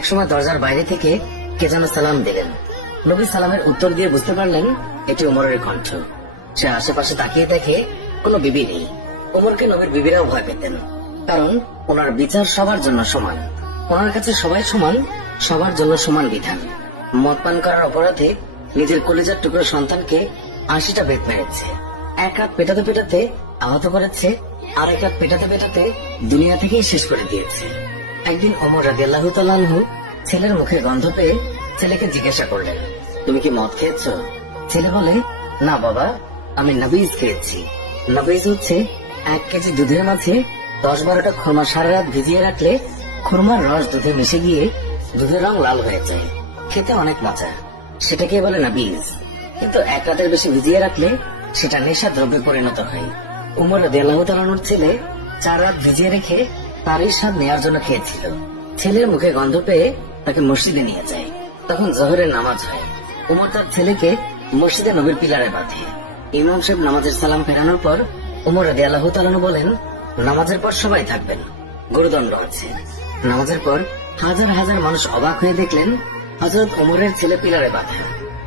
একসময় দরজার বাইরে থেকে কে যেন সালাম দিলেন। নবী সালামের উত্তর দিয়ে বুঝতে পারলেন এটি ওমরের কণ্ঠ। সে আশেপাশে তাকিয়ে দেখে কোনো বিবি নেই। ওমরকে নবীর বিবিরাও ভয় পেতেন, কারণ ওনার বিচার সবার জন্য সমান। ওনার কাছে সবাই সমান, সবার জন্য সমান বিধান। মদ পান করার অপরাধে নিজের কলিজার টুকরো সন্তানকে 80টা বেত মেরেছে। এক রাত পেটাতে পেটাতে আহত করেছে, আর এক রাত পেটাতে পেটাতে দুনিয়া থেকেই শেষ করে দিয়েছে। একদিন ওমর রাদিয়াল্লাহু তাআলা আনহু ছেলের মুখে গন্ধ পেয়ে ছেলেকে জিজ্ঞাসা করলেন, তুমি কি মদ খেয়েছ? ছেলে বলে, না বাবা, আমি নবীজ খেয়েছি। নবীজ হচ্ছে 1 কেজি দুধের মাঝে 10-12টা খুরমা সারা রাত ভিজিয়ে রাখলে খুরমার রস দুধে মিশে গিয়ে দুধের রং লাল হয়ে যায়। খেতে অনেক মজা, সেটাকে বলে নবীজ। কিন্তু 1 রাতের বেশি ভিজিয়ে রাখলে সেটা নেশা দ্রব্যে পরিণত হয়। উমর রাদিয়াল্লাহু তাআলা আনহুর ছেলে 4 রাত ভিজিয়ে রেখে তারই স্বাদ নেওয়ার জন্য খেয়েছিল। ছেলের মুখে গন্ধ পেয়ে তাকে মসজিদে নিয়ে যায়। তখন জোহরের নামাজ হয়। উমর তার ছেলেকে মসজিদে নবীর পিলারে বাঁধে। ইমাম সাহেব নামাজের সালাম ফেরানোর পর উমর রাদিয়াল্লাহু তাআলা আনহু বলেন, নামাজের পর সবাই থাকবেন, গুরুদণ্ড আছে। নামাজের পর হাজার হাজার মানুষ অবাক হয়ে দেখলেন হযরত ওমরের ছেলে পিলারে বাঁধা।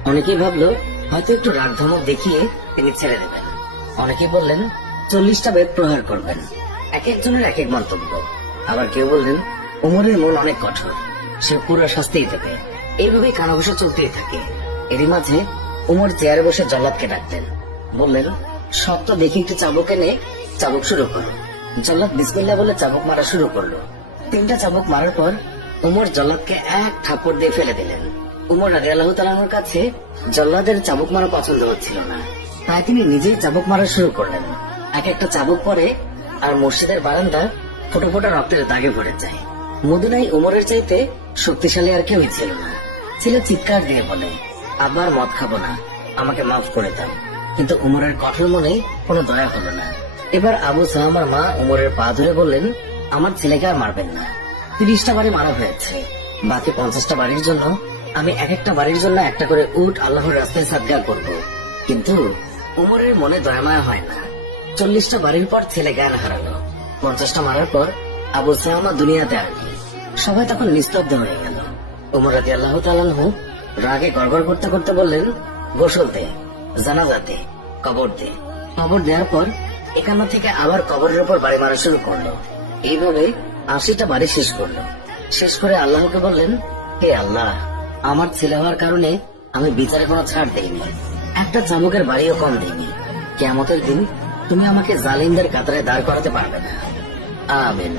অনেকেই ভাবলো হয়তো একটু রাগ ধমক দেখিয়ে তিনি ছেড়ে দেবেন। অনেকে বললেন 40টা বেত প্রহার করবেন। এক একজনের এক এক মন্তব্য। আবার কেউ বললেন ওমরের মন অনেক কঠোর, সে পুরো শাস্তিই দেবে। এইভাবেই কানাঘুষা চলতেই থাকে। এরই মাঝে ওমর চেয়ারে বসে জল্লাদকে ডাকলেন, বললেন, শক্ত দেখি একটি চাবুক এনে চাবুক শুরু করো। জল্লাদ বিসমিল্লাহ বলে চাবুক মারা শুরু করলো। 3টা চাবুক মারার পর ওমর জল্লাদকে এক থাপ্পড় দিয়ে ফেলে দিলেন। উমর রাদিয়াল্লাহু তাআলা আনহুর কাছে জল্লাদের চাবুক মারা পছন্দ হচ্ছিল না, তাই তিনি নিজেই চাবুক মারা শুরু করলেন। এক একটা চাবুক পরে আর মসজিদের বারান্দা ফোটা ফোটা রক্তের দাগে ভরে যায়। মদিনায় উমরের চাইতে শক্তিশালী আর কেউই ছিল না। ছেলে চিৎকার দিয়ে বলে, আবার মদ খাবো না, আমাকে মাফ করে দাও। কিন্তু উমরের কঠোর মনে কোনো দয়া হলো না। এবার আবু সাহামার মা উমরের পা ধরে বললেন, আমার ছেলেকে আর মারবেন না। 30টা বাড়ি মারা হয়েছে, বাকি 50টা বাড়ির জন্য আমি এক একটা বাড়ির জন্য একটা করে উট আল্লাহর রাস্তায় সাদগা করব। কিন্তু উমরের মনে দয়ামায়া হয় না। 40টা বাড়ির পর ছেলে জ্ঞান হারালো। 50টা মারার পর আবু সাহামা দুনিয়াতে আর কি। সবাই তখন নিস্তব্ধ হয়ে গেল। উমর রাদিয়াল্লাহু তাআলা আনহু রাগে গড়গড় করতে করতে বললেন, গোসল দে, জানাজা দে, কবর দে। কবর দেওয়ার পর 51 থেকে আবার কবরের উপর বাড়ি মারা শুরু করলো। এইভাবে 80টা বাড়ি শেষ করলো। শেষ করে আল্লাহকে বললেন, হে আল্লাহ, আমার ছেলে হওয়ার কারণে আমি বিচারে কোনো ছাড় দেইনি, একটা চাবুকের বাড়িও কম দেইনি। কিয়ামতের দিন তুমি আমাকে জালিমদের কাতারে দাঁড় করাতে পারবে না। আমিন।